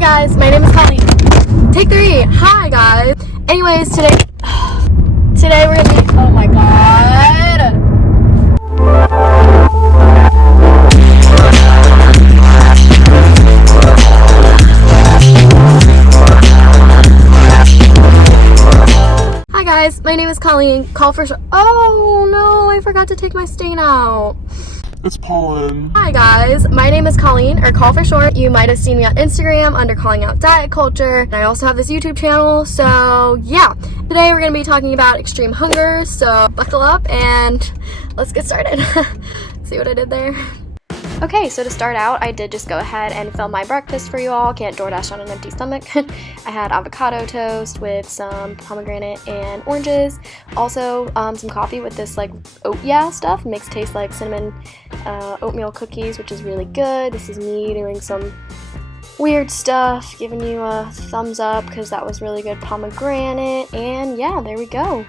guys, my name is Colleen. Take 3. Hi guys. Anyways, today we're gonna be, oh my god. Hi guys, my name is Colleen. Call for oh no, I forgot to take my stain out. It's pollen. Hi guys, my name is Colleen, or Call for short. You might have seen me on Instagram under Calling Out Diet Culture. And I also have this YouTube channel, so yeah. Today we're going to be talking about extreme hunger, so buckle up and let's get started. See what I did there? Okay, so to start out, I did just go ahead and film my breakfast for you all. Can't DoorDash on an empty stomach. I had avocado toast with some pomegranate and oranges. Also, some coffee with this like oat stuff. Makes taste like cinnamon oatmeal cookies, which is really good. This is me doing some weird stuff, giving you a thumbs up because that was really good pomegranate. And yeah, there we go.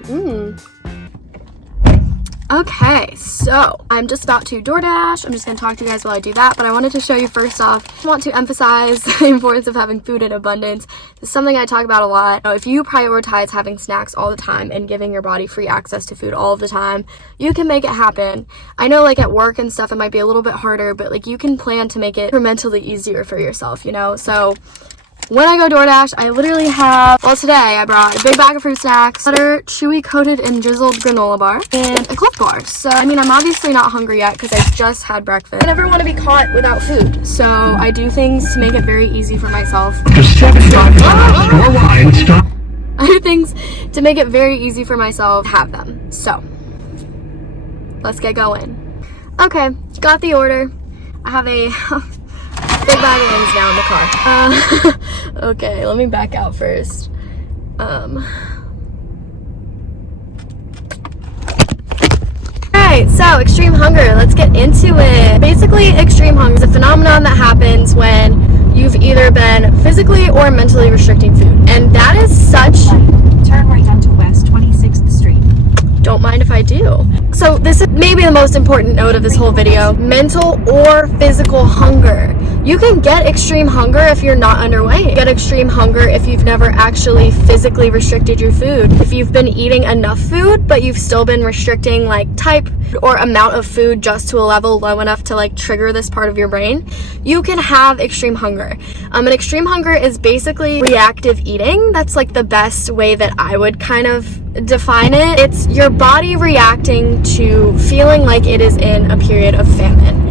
Okay, so I'm just about to DoorDash. I'm just going to talk to you guys while I do that, but I wanted to show you first off, I want to emphasize the importance of having food in abundance. This is something I talk about a lot. If you prioritize having snacks all the time and giving your body free access to food all of the time, you can make it happen. I know like at work and stuff it might be a little bit harder, but like you can plan to make it incrementally easier for yourself, you know? So when I go DoorDash, I literally have, well today I brought a big bag of fruit snacks, butter, chewy coated and drizzled granola bar, and a Clif Bar. So, I mean, I'm obviously not hungry yet because I just had breakfast. I never want to be caught without food, so I do things to make it very easy for myself. I do things to make it very easy for myself to have them. So, let's get going. Okay, got the order. I have a big bag of wings now in the car. Okay, let me back out first. Alright, so extreme hunger, let's get into it. Basically, extreme hunger is a phenomenon that happens when you've either been physically or mentally restricting food. And that is such... Turn right onto West 26th Street. Don't mind if I do. So this is maybe the most important note of this whole video. Mental or physical hunger. You can get extreme hunger if you're not underweight. Get extreme hunger if you've never actually physically restricted your food. If you've been eating enough food, but you've still been restricting like type or amount of food just to a level low enough to like trigger this part of your brain, you can have extreme hunger. And extreme hunger is basically reactive eating. That's like the best way that I would kind of define it. It's your body reacting to feeling like it is in a period of famine.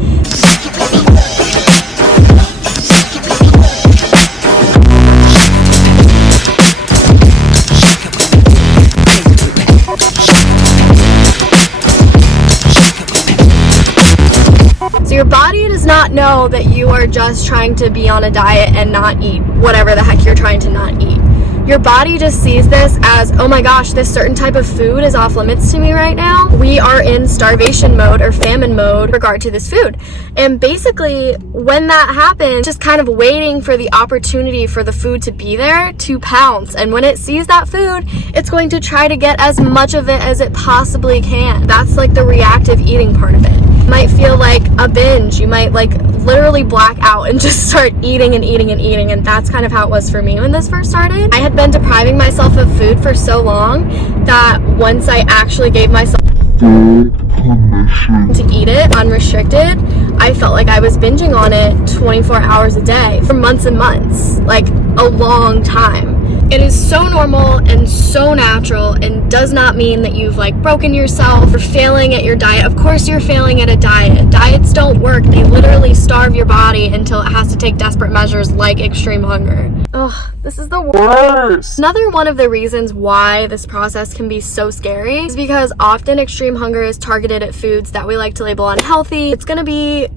So your body does not know that you are just trying to be on a diet and not eat whatever the heck you're trying to not eat. Your body just sees this as, oh my gosh, this certain type of food is off limits to me right now. We are in starvation mode or famine mode in regard to this food. And basically, when that happens, just kind of waiting for the opportunity for the food to be there to pounce. And when it sees that food, it's going to try to get as much of it as it possibly can. That's like the reactive eating part of it. You might feel like a binge. You might like literally black out and just start eating and eating and eating, and that's kind of how it was for me when this first started. I had been depriving myself of food for so long that once I actually gave myself permission to eat it unrestricted, I felt like I was binging on it 24 hours a day for months and months, like a long time. It is so normal and so natural and does not mean that you've like broken yourself or failing at your diet. Of course you're failing at a diet. Diets don't work. They literally starve your body until it has to take desperate measures like extreme hunger. Ugh, this is the worst. Another one of the reasons why this process can be so scary is because often extreme hunger is targeted at foods that we like to label unhealthy. It's gonna be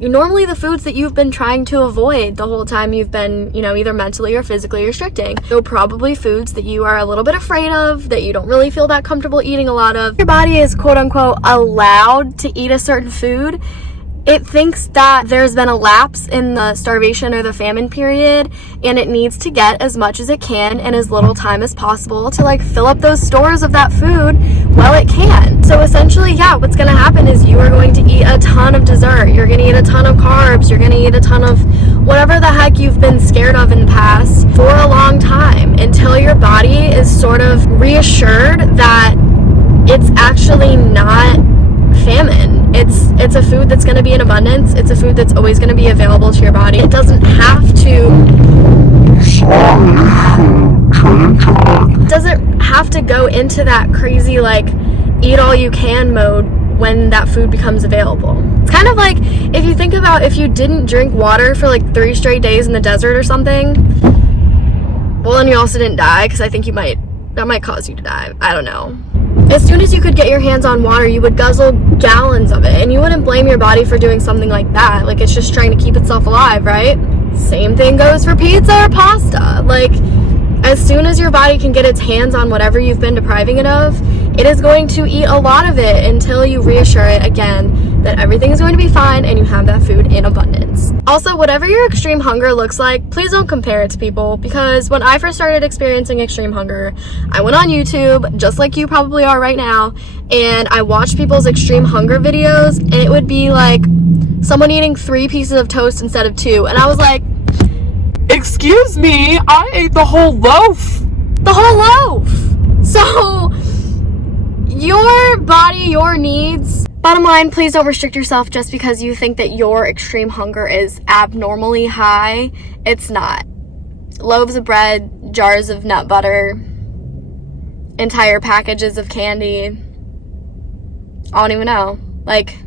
normally the foods that you've been trying to avoid the whole time you've been, you know, either mentally or physically restricting. So probably foods that you are a little bit afraid of, that you don't really feel that comfortable eating a lot of. Your body is quote unquote allowed to eat a certain food. It thinks that there's been a lapse in the starvation or the famine period, and it needs to get as much as it can in as little time as possible to like fill up those stores of that food while it can. So essentially, yeah, what's gonna happen is you are going to eat a ton of dessert, you're gonna eat a ton of carbs, you're gonna eat a ton of whatever the heck you've been scared of in the past for a long time, until your body is sort of reassured that it's actually not famine. It's a food that's going to be in abundance. It's a food that's always going to be available to your body. It doesn't have to go into that crazy like eat all you can mode when that food becomes available. It's kind of like if you think about if you didn't drink water for like 3 straight days in the desert or something, well, then you also didn't die, because I think that might cause you to die. I don't know. As soon as you could get your hands on water, you would guzzle gallons of it, and you wouldn't blame your body for doing something like that. Like, it's just trying to keep itself alive, right? Same thing goes for pizza or pasta. Like, as soon as your body can get its hands on whatever you've been depriving it of, it is going to eat a lot of it until you reassure it again that everything is going to be fine and you have that food in abundance. Also, whatever your extreme hunger looks like, please don't compare it to people, because when I first started experiencing extreme hunger, I went on YouTube, just like you probably are right now, and I watched people's extreme hunger videos, and it would be like someone eating 3 pieces of toast instead of 2, and I was like, Excuse me, I ate the whole loaf. the whole loaf. So your body, your needs. Bottom line, please don't restrict yourself just because you think that your extreme hunger is abnormally high. It's not. Loaves of bread, jars of nut butter, entire packages of candy. I don't even know. Like,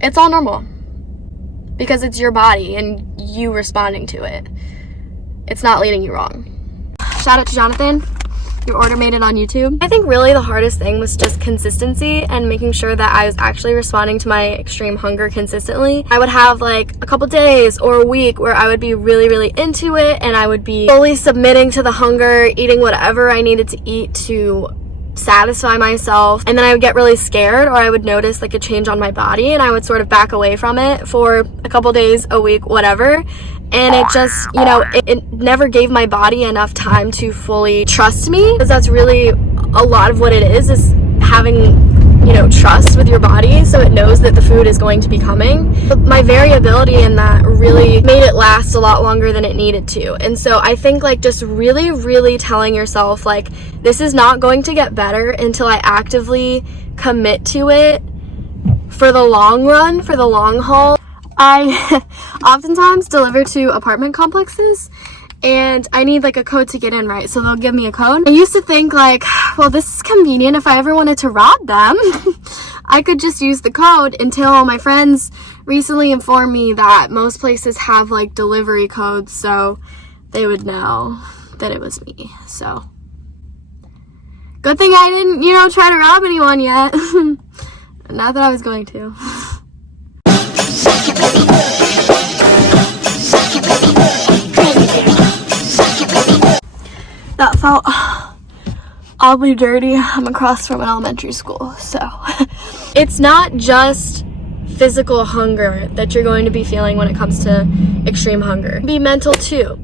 it's all normal. Because it's your body and you responding to it. It's not leading you wrong. Shout out to Jonathan. Your order made it on YouTube. I think really the hardest thing was just consistency and making sure that I was actually responding to my extreme hunger consistently. I would have like a couple days or a week where I would be really, really into it, and I would be fully submitting to the hunger, eating whatever I needed to eat to satisfy myself, and then I would get really scared, or I would notice like a change on my body, and I would sort of back away from it for a couple days, a week, whatever. And it just, you know, it never gave my body enough time to fully trust me, because that's really a lot of what it is having, you know, trust with your body so it knows that the food is going to be coming. But my variability in that really made it last a lot longer than it needed to. And so I think like just really, really telling yourself like, this is not going to get better until I actively commit to it for the long run, for the long haul. I oftentimes deliver to apartment complexes, and I need like a code to get in, right? So they'll give me a code. I used to think like, well, this is convenient. If I ever wanted to rob them, I could just use the code, until my friends recently informed me that most places have like delivery codes, so they would know that it was me. So good thing I didn't, you know, try to rob anyone yet. Not that I was going to. That felt oddly dirty. I'm across from an elementary school, so it's not just physical hunger that you're going to be feeling when it comes to extreme hunger. It can be mental too.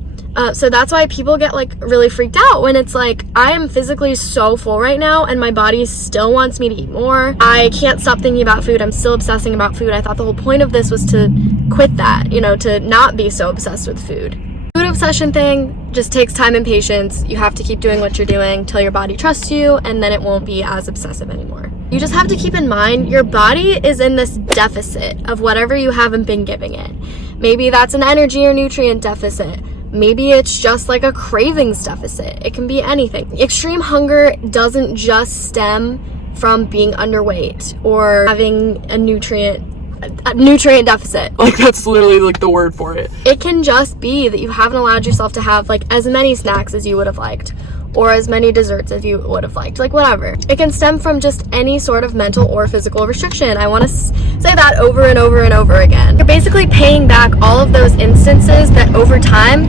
So that's why people get like really freaked out when it's like, I am physically so full right now and my body still wants me to eat more. I can't stop thinking about food. I'm still obsessing about food. I thought the whole point of this was to quit that, you know, to not be so obsessed with food. Food obsession thing just takes time and patience. You have to keep doing what you're doing till your body trusts you, and then it won't be as obsessive anymore. You just have to keep in mind your body is in this deficit of whatever you haven't been giving it. Maybe that's an energy or nutrient deficit. Maybe it's just like a cravings deficit. It can be anything. Extreme hunger doesn't just stem from being underweight or having a nutrient deficit. Like, that's literally like the word for it. It can just be that you haven't allowed yourself to have like as many snacks as you would have liked, or as many desserts as you would have liked, like whatever. It can stem from just any sort of mental or physical restriction. I want to say that over and over and over again. You're basically paying back all of those instances that over time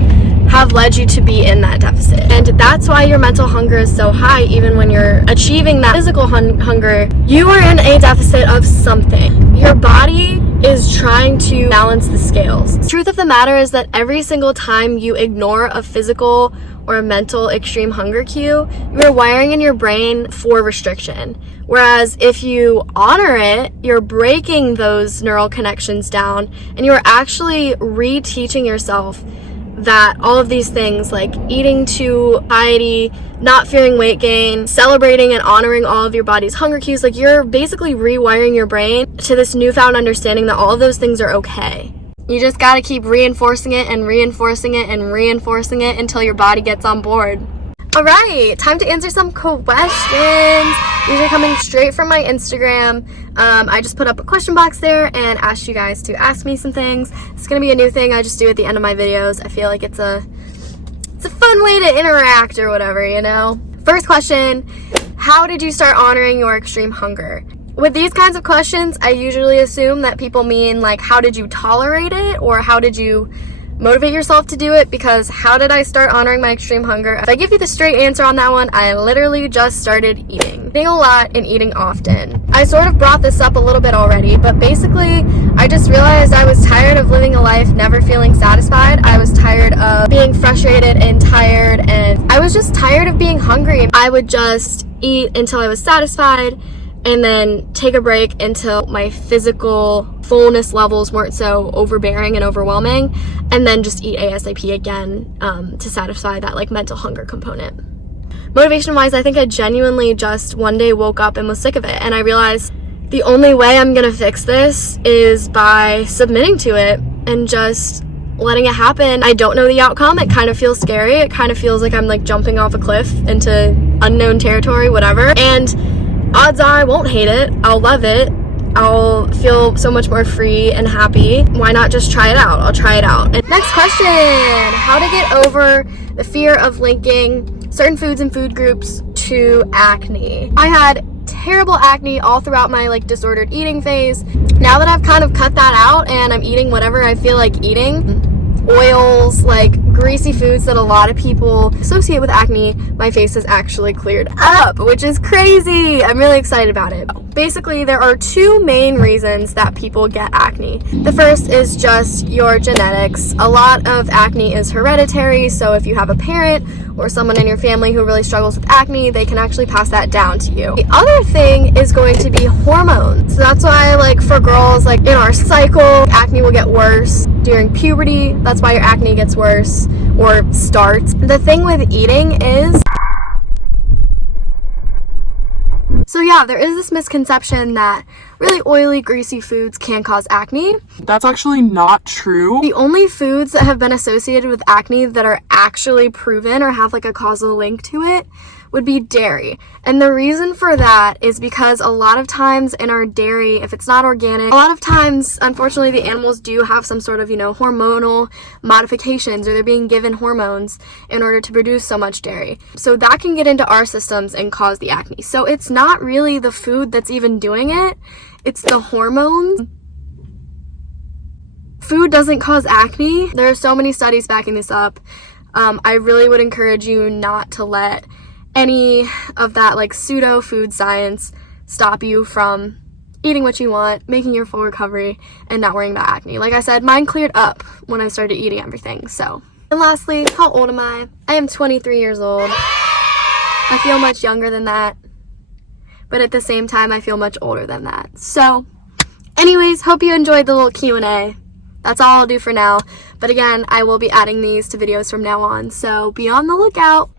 have led you to be in that deficit. And that's why your mental hunger is so high. Even when you're achieving that physical hunger, you are in a deficit of something. Your body is trying to balance the scales. The truth of the matter is that every single time you ignore a physical or a mental extreme hunger cue, you are wiring in your brain for restriction. Whereas if you honor it, you're breaking those neural connections down and you're actually reteaching yourself that all of these things like eating to satiety, not fearing weight gain, celebrating and honoring all of your body's hunger cues, like you're basically rewiring your brain to this newfound understanding that all of those things are okay. You just gotta keep reinforcing it and reinforcing it and reinforcing it until your body gets on board. All right, time to answer some questions. These are coming straight from my Instagram. I just put up a question box there and asked you guys to ask me some things. It's gonna be a new thing I just do at the end of my videos. I feel like it's a fun way to interact or whatever, you know? First question, how did you start honoring your extreme hunger? With these kinds of questions, I usually assume that people mean like, how did you tolerate it? Or how did you motivate yourself to do it? Because how did I start honoring my extreme hunger? If I give you the straight answer on that one, I literally just started eating. Eating a lot and eating often. I sort of brought this up a little bit already, but basically I just realized I was tired of living a life never feeling satisfied. I was tired of being frustrated and tired, and I was just tired of being hungry. I would just eat until I was satisfied and then take a break until my physical fullness levels weren't so overbearing and overwhelming, and then just eat ASAP again to satisfy that like mental hunger component. Motivation wise, I think I genuinely just one day woke up and was sick of it, and I realized the only way I'm gonna fix this is by submitting to it and just letting it happen. I don't know the outcome. It kind of feels scary. It kind of feels like I'm like jumping off a cliff into unknown territory, whatever. And odds are I won't hate it. I'll love it. I'll feel so much more free and happy. Why not just try it out? I'll try it out. And next question, how to get over the fear of linking certain foods and food groups to acne. I had terrible acne all throughout my like disordered eating phase. Now that I've kind of cut that out and I'm eating whatever I feel like eating, oils, like greasy foods that a lot of people associate with acne, my face has actually cleared up, which is crazy. I'm really excited about it. Basically, there are two main reasons that people get acne. The first is just your genetics. A lot of acne is hereditary, so if you have a parent or someone in your family who really struggles with acne, they can actually pass that down to you. The other thing is going to be hormones. So that's why, like, for girls, like in our cycle, acne will get worse. During puberty, that's why your acne gets worse or starts. The thing with eating is, so yeah, there is this misconception that really oily, greasy foods can cause acne. That's actually not true. The only foods that have been associated with acne that are actually proven or have like a causal link to it would be dairy. And the reason for that is because a lot of times in our dairy, if it's not organic, a lot of times, unfortunately, the animals do have some sort of, hormonal modifications, or they're being given hormones in order to produce so much dairy. So that can get into our systems and cause the acne. So it's not really the food that's even doing it, it's the hormones. Food doesn't cause acne. There are so many studies backing this up. I really would encourage you not to let any of that like pseudo food science stop you from eating what you want, making your full recovery, and not worrying about acne. Like I said, mine cleared up when I started eating everything. So, and lastly, how old am I? I am 23 years old. I feel much younger than that, but at the same time, I feel much older than that. So, anyways, hope you enjoyed the little Q&A. That's all I'll do for now. But again, I will be adding these to videos from now on, so be on the lookout.